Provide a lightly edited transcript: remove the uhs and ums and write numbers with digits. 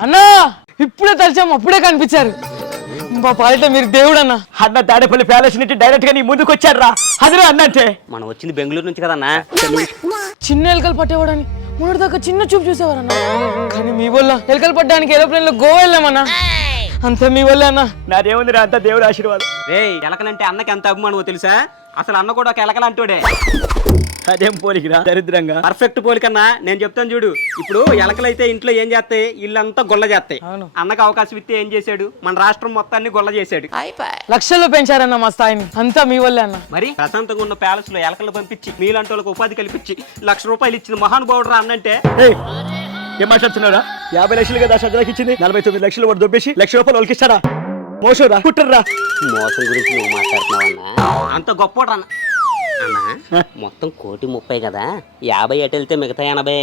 అన్నా ఇప్పుడే తలిచాము అప్పుడే కనిపించారు. మా పాలిట మీరు దేవుడు అన్న. అన్న తాడేపల్లి ప్యాలెస్ నుంచి డైరెక్ట్ గా నీ ముందుకు వచ్చారా? అదిరే అన్న అంటే. మనం వచ్చింది బెంగళూరు నుంచి కదన్నా. చిన్న ఎలుకలు పట్టేవాడని మొన్నటి దాకా చిన్న చూపు చూసేవారన్నా. కానీ మీ వల్ల ఎలుకలు పట్టడానికి ఏరోప్లేన్ లో గోవా వెళ్ళామన్నా. అంతా మీ వల్ల అన్న. నాదేముంది అంతా దేవుడు ఆశీర్వాదం. రేయ్ ఎలకలంటే అన్నకి ఎంత అభిమానమో తెలుసా? అసలు అన్న కూడా ఒక ఎలకలంటోడే. అదేం పోలికిరా దరిద్రంగా. పర్ఫెక్ట్ పోలికన్నా. నేను చెప్తాను చూడు. ఇప్పుడు ఎలకలైతే ఇంట్లో ఏం చేస్తాయి? ఇల్లంతా గొల్ల చేస్తాయి. అన్నకు అవకాశం ఇస్తే ఏం చేశాడు? మన రాష్ట్రం మొత్తాన్ని గొల్ల చేశాడు. లక్షల్లో పెంచారన్న మా స్థాయిని. అంతా మీ వల్లే అన్న. మరి ప్రశాంతంగా ఉన్న ప్యాలెస్ లో ఎలకలు పంపించి మీలాంటి వాళ్ళకి ఉపాధి కల్పించి ₹1,00,000 ఇచ్చిన మహానుభావుడు రా అన్నంటే. ఏం మాట్లాడుతున్నారా? 50 లక్షలు కదా సజ్జలకి ఇచ్చింది. 49 లక్షలు వాడు దొబ్బేసి ₹1,00,000 వాళ్ళకి ఇస్తారా? మోసరా కుట్టర్రా. మోసం గురించి నువ్వు మాట్లాడుతున్నావన్నా. అంత గొప్పోడు అన్న. అన్న మొత్తం 1,30,00,000 కదా, 50 అటు వెళ్తే మిగతా 80.